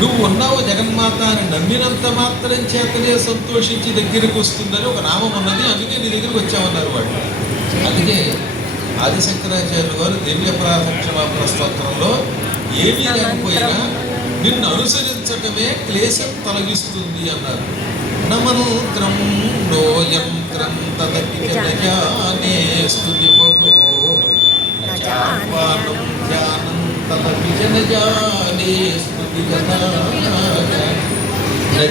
నువ్వు ఉన్నావు జగన్మాత అని నమ్మినంత మాత్రం చేతనే సంతోషించి దగ్గరికి వస్తుందని ఒక నామం ఉన్నది, అందుకే నీ దగ్గరికి వచ్చామన్నారు వాళ్ళు. అందుకే ఆదిశంకరాచార్యులు వారు దివ్య ప్రార్థక్షమాపణ స్తోత్రంలో ఏమీ లేకపోయినా నిన్ను అనుసరించటమే క్లేశం తొలగిస్తుంది అన్నారు. నమంత్రం నో యంత్రం తదపి స్తుతి ధ్యానం తదపి జనజానే స్తుతి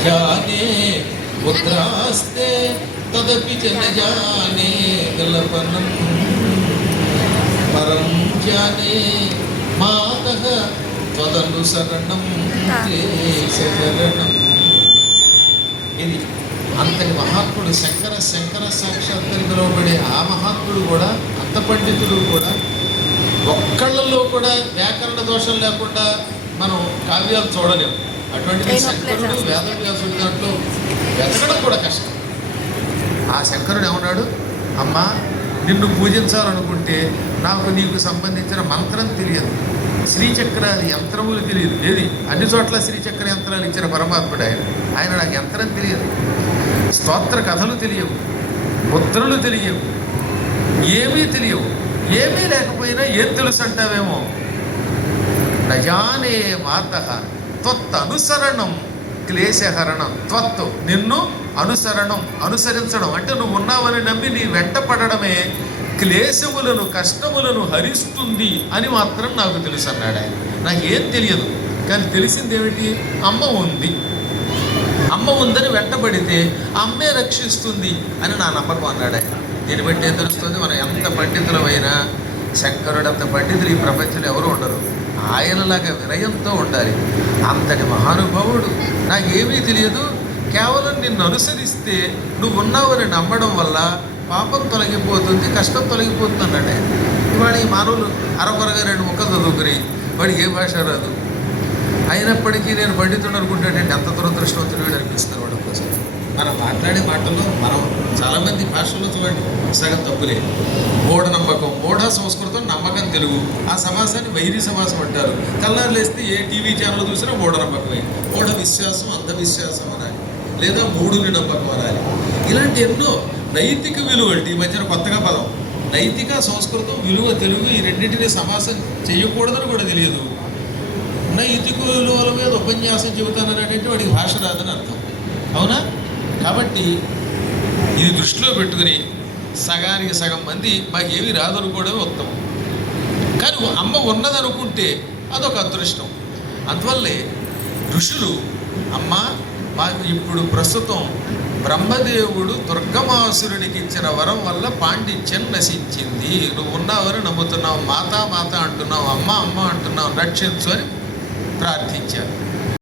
జానే ముద్రాస్తే తదపి జనజానే గలపనం పరం జానే మాతః త్వదనుసరణం క్లేశరణం. ఇది అంతటి మహాత్ముడు శంకర సాక్షాత్కారం పిలువబడే ఆ మహాత్ముడు కూడా, అంత పండితుడు కూడా, ఒక్కళ్ళలో కూడా వ్యాకరణ దోషం లేకుండా మనం కావ్యాలు చూడలేము. అటువంటిది శంకరుడు వేదవ్యాసుడు దాంట్లో వెతకడం కూడా కష్టం. ఆ శంకరుడు ఏమన్నాడు, అమ్మా నిన్ను పూజించాలనుకుంటే నాకు నీకు సంబంధించిన మంత్రం తెలియదు, శ్రీచక్ర యంత్రములు తెలియదు. ఏది అన్ని చోట్ల శ్రీచక్ర యంత్రాలు ఇచ్చిన పరమాత్ముడు ఆయన నాకు యంత్రం తెలియదు, స్తోత్ర కథలు తెలియవు, ముద్రలు తెలియవు, ఏమీ తెలియవు. ఏమీ లేకపోయినా ఏం తెలుసు అంటావేమో. నజానే మాతః త్వత్తనుసరణం క్లేశహరణం. త్వత్తు నిన్ను అనుసరణం, అనుసరించడం అంటే నువ్వు ఉన్నావని నమ్మి నీ వెంట పడడమే క్లేశములను కష్టములను హరిస్తుంది అని మాత్రం నాకు తెలుసు అన్నాడు ఆయన. నాకేం తెలియదు, కానీ తెలిసింది ఏమిటి, అమ్మ ఉంది, అమ్మ ఉందని వెంటబడితే అమ్మే రక్షిస్తుంది అని నా నమ్మకం అన్నాడు ఆయన. దీన్ని బట్టి ఏం తెలుస్తుంది, మనం ఎంత పండితులమైనా శంకరుడు అంత పండితులు ఈ ప్రపంచంలో ఎవరు ఉండరు. ఆయనలాగా వినయంతో ఉండాలి. అంతటి మహానుభావుడు నాకేమీ తెలియదు, కేవలం నిన్ను అనుసరిస్తే నువ్వు ఉన్నావని నమ్మడం వల్ల పాపం తొలగిపోతుంది, కష్టం తొలగిపోతుంది అన్నాడు ఆయన. ఇవాళ ఈ మానవులు అరకొరగా 2 ముక్కలు చదువుకుని వాడికి ఏ భాష రాదు, అయినప్పటికీ నేను పండితుడు అనుకుంటాడంటే ఎంత దురదృష్టవంతుడు అనిపిస్తారు వాడు. కోసం మనం మాట్లాడే మాటల్లో మనం చాలామంది భాషల్లో చూడండి సగం తప్పులే. మూఢనమ్మకం, మూఢ సంస్కృతం, నమ్మకం తెలుగు. ఆ సమాసాన్ని వైరి సమాసం అంటారు. తెల్లారులు వేస్తే ఏ టీవీ ఛానల్ చూసినా మూఢనమ్మకమే. మూఢ విశ్వాసం, అంధవిశ్వాసం అనాలి, లేదా మూఢుని నమ్మకం అనాలి. ఇలాంటి ఎన్నో నైతిక విలువలు ఈ మధ్యన కొత్తగా పదం నైతిక, సంస్కృతం, విలువ, తెలుగు ఈ రెండింటినీ సమాసం చేయకూడదని కూడా తెలియదు. నైతిక విలువల మీద ఉపన్యాసం చెబుతాననేటువంటి వాడికి భాష రాదని అర్థం, అవునా? కాబట్టి ఇది దృష్టిలో పెట్టుకుని సగానికి సగం మంది మాకేమీ రాదనుకోవడమే ఉత్తమం. కానీ అమ్మ ఉన్నదనుకుంటే అదొక అదృష్టం. అందువల్లే ఋషులు అమ్మ మాకు ఇప్పుడు ప్రస్తుతం బ్రహ్మదేవుడు దుర్గమాసురుడికి ఇచ్చిన వరం వల్ల పాండిత్యం నశించింది, నువ్వు ఉన్నావని నమ్ముతున్నావు, మాతా మాత అంటున్నావు, అమ్మ అమ్మ అంటున్నావు, రక్షించు అని ప్రార్థించారు.